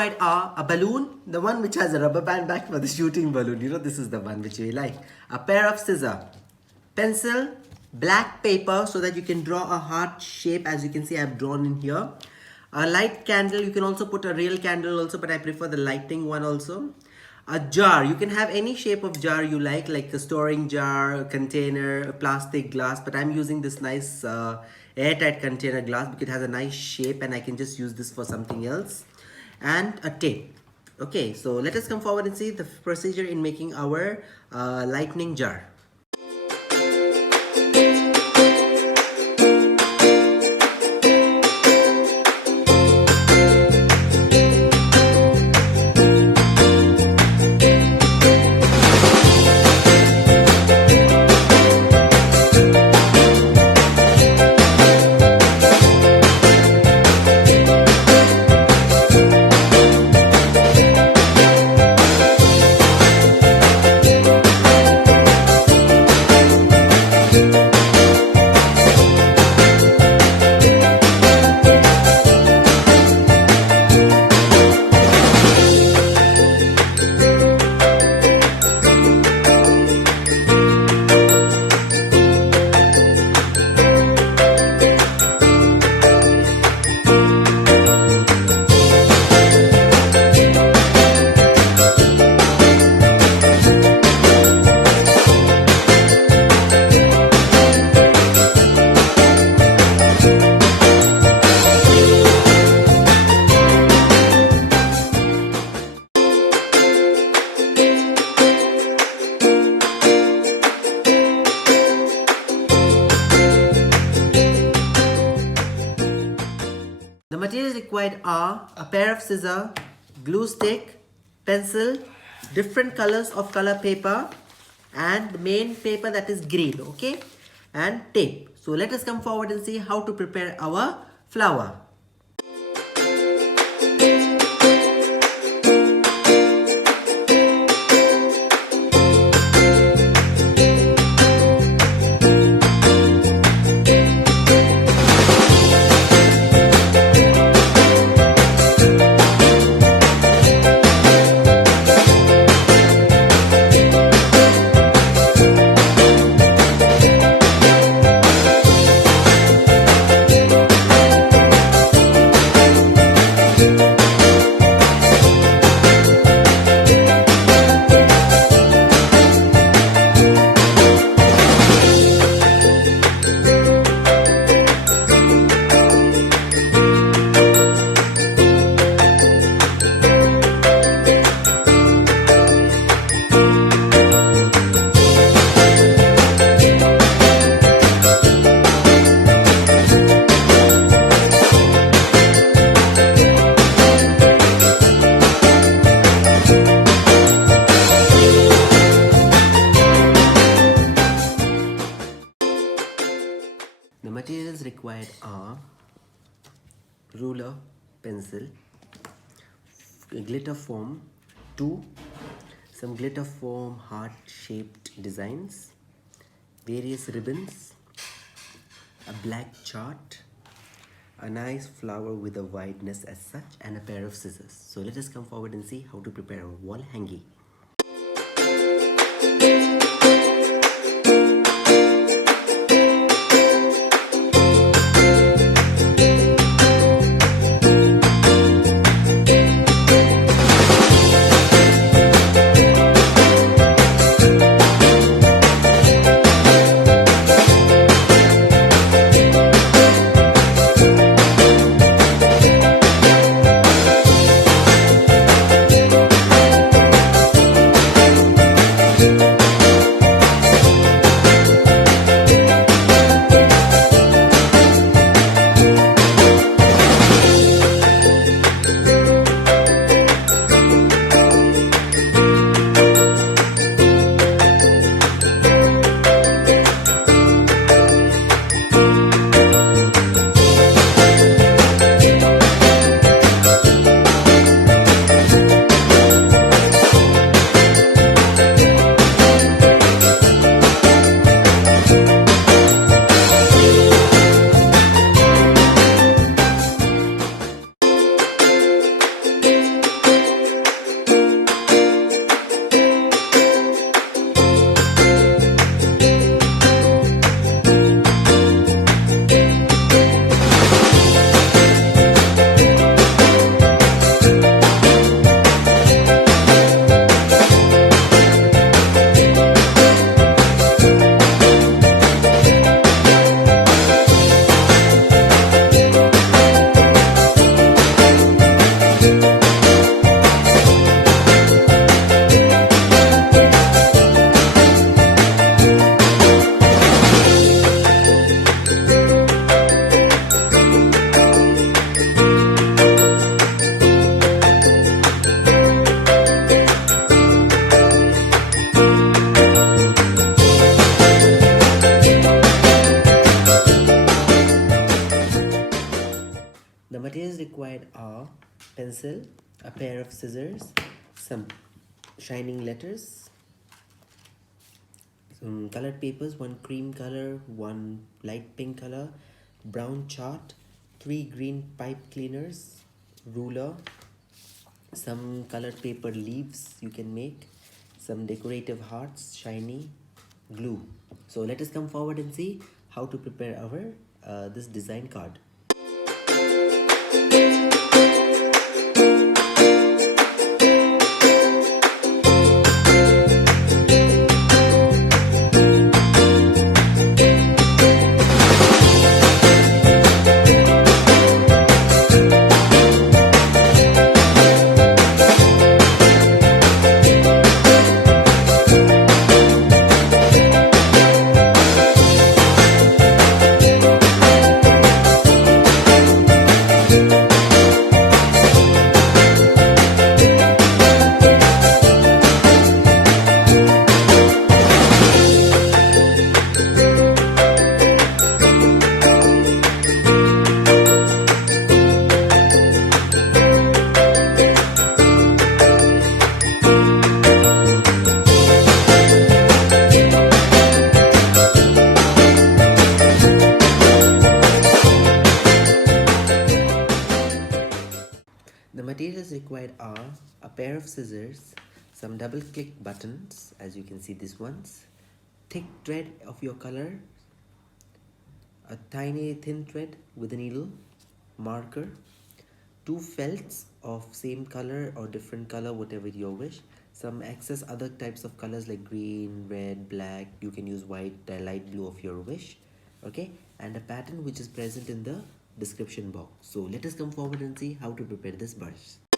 required are a balloon, the one which has a rubber band back for the shooting balloon. You know, this is the one which we like. A pair of scissors, pencil, black paper so that you can draw a heart shape, as you can see I have drawn in here. A light candle, you can also put a real candle also, but I prefer the lighting one also. A jar, you can have any shape of jar you like a storing jar, a container, a plastic glass, but I'm using this nice airtight container glass because it has a nice shape and I can just use this for something else. And a tape. Okay, so let us come forward and see the procedure in making our lightning jar. The materials required are a pair of scissors, glue stick, pencil, different colors of color paper, and the main paper that is green, okay, and tape. So let us come forward and see how to prepare our flower. The materials required are ruler, pencil, glitter foam, some glitter foam heart-shaped designs, various ribbons, a black chart, a nice flower with a wideness as such, and a pair of scissors. So let us come forward and see how to prepare a wall hanging. required are pencil, a pair of scissors, some shining letters, some colored papers, one cream color, one light pink color, brown chart, 3 green pipe cleaners, ruler, some colored paper leaves you can make, some decorative hearts, shiny, glue. So let us come forward and see how to prepare our this design card. The materials required are a pair of scissors, some double click buttons, as you can see these ones, thick thread of your color, a tiny thin thread with a needle, marker, 2 felts of same color or different color, whatever your wish, some excess other types of colors like green, red, black, you can use white, light blue of your wish, okay, and a pattern which is present in the description box. So let us come forward and see how to prepare this brush.